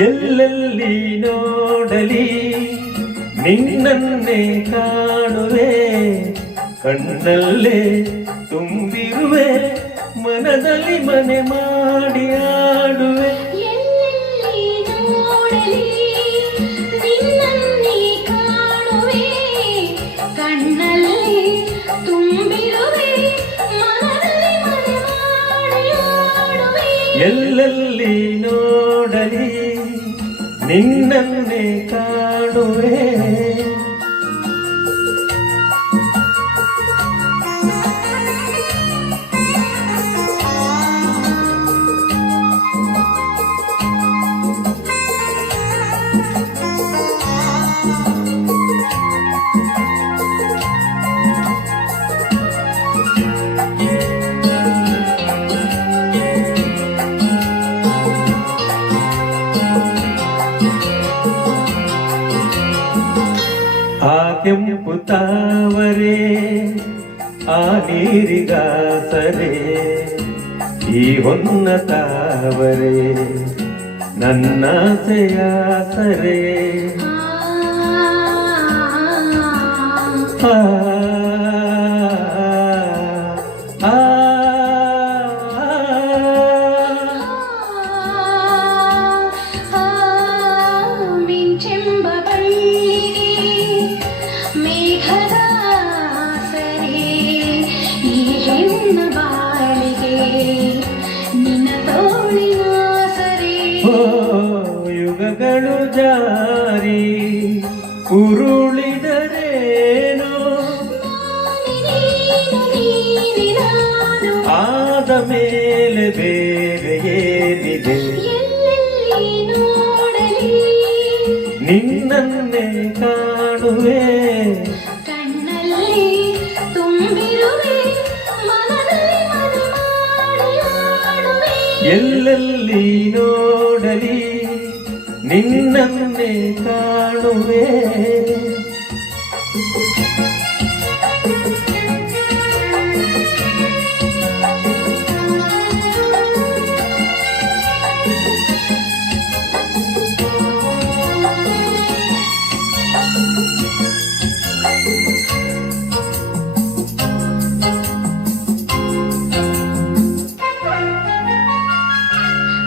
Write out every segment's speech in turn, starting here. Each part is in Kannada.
ಎಲ್ಲೆಲ್ಲಿ ನೋಡಲಿ ನಿನ್ನನ್ನೇ ಕಾಣುವೆ, ಕಣ್ಣಲ್ಲೇ ತುಂಬಿರುವೆ, ಮನದಲ್ಲಿ ಮನೆ ಮಾಡಿ ಆಡುವೆ. ಎಲ್ಲೆಲ್ಲಿ ನೋಡಲಿ ನಿನ್ನನ್ನೇ ಕಾಣುವೆ, ಕಣ್ಣಲ್ಲಿ ತುಂಬಿರುವೆ, ಮನದಲ್ಲಿ ಮನೆ ಮಾಡಿ ಆಡುವೆ. ಎಲ್ಲೆಲ್ಲಿ ನೋಡಲಿ ನಿನ್ನನ್ನೇ ಕಾಣುವೆ. ಆ ಕೆಂಪು ತಾವರೆ ಆ ನೀರಿಗಾಸರೆ, ಈ ಹೊನ್ನ ತಾವರೆ ನನ್ನಾಸೆಯಾಸರೆ. ಆ ಆ ಮಿಂಚೆಂಬ ಬಳ್ಳಿಗೆ ಮೇಘದ ಸರೆ, ಈ ಹೆಣ್ಣ ಬಾಳಿಗೆ ನಿನ್ನ ತೋಳಿನ ಸರೆ. ಓ ಯುಗಗಳು ಜಾರಿ ಉರುಳಿದರೇನೋ, ಆದ ಮೇಲೆ ಬೇರೆ ಏನಿದೆ. ಎಲ್ಲೆಲ್ಲಿ ನೋಡಲಿ ನಿನ್ನನ್ನೇ ಕಾಣುವೆ, ಕಣ್ಣಲ್ಲಿ ತುಂಬಿರುವೆ, ಮನದಲ್ಲಿ ಮನೆ ಮಾಡಿ ಆಡುವೆ. ಎಲ್ಲೆಲ್ಲಿ ನೋಡಲಿ ನಿನ್ನನ್ನೇ ಕಾಣುವೆ.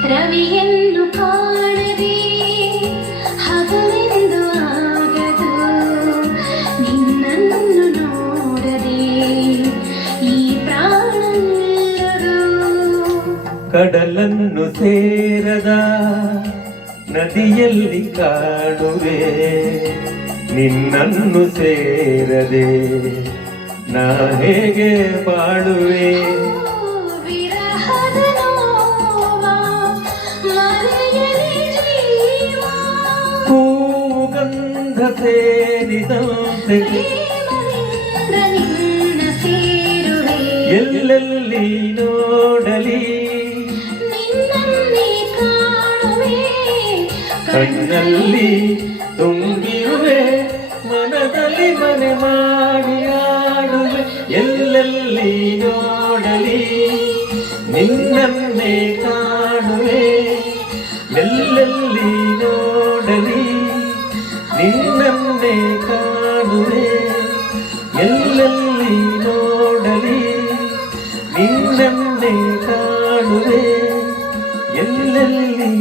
ರವಿಯನ್ನು ಕಾಣದೆ ಹಗಲೆಂದು ಆಗದು, ನಿನ್ನನ್ನು ನೋಡದೆ ಈ ಪ್ರಾಣ ನಿಲ್ಲದು. ಕಡಲನ್ನು ಸೇರದ ನದಿಯಲ್ಲಿ ಕಾಣುವೆ, ನಿನ್ನನ್ನು ಸೇರದೆ ನಾ ಹೇಗೆ ಬಾಳುವೆ. ವಿರಹದ ನೋವ ಮರೆಯಲಿ ಜೀವ, ಹೂಗಂಧ ಸೇರಿದಂತೆ ಪ್ರೇಮದಿಂದ ನಿನ್ನ ಸೇರುವೆ. ಎಲ್ಲೆಲ್ಲಿ ನೋಡಲಿ ನಿನ್ನನ್ನೇ ಕಾಣುವೆ, ಕಣ್ಣಲ್ಲಿ ತುಂಬಿರುವೆ, ಮನದಲ್ಲಿ ಮನೆ ಮಾಡಿ ಆಡುವೆ. ಎಲ್ಲೆಲ್ಲಿ ನೋಡಲಿ ನಿನ್ನನ್ನೇ ಕಾಣುವೆ, ಎಲ್ಲೆಲ್ಲಿ ನೋಡಲಿ ನಿನ್ನನ್ನೇ ಕಾಣುವೆ, ಎಲ್ಲೆಲ್ಲಿ ನೋಡಲಿ ನಿನ್ನನ್ನೇ ಕಾಣುವೆ, ಎಲ್ಲೆಲ್ಲಿ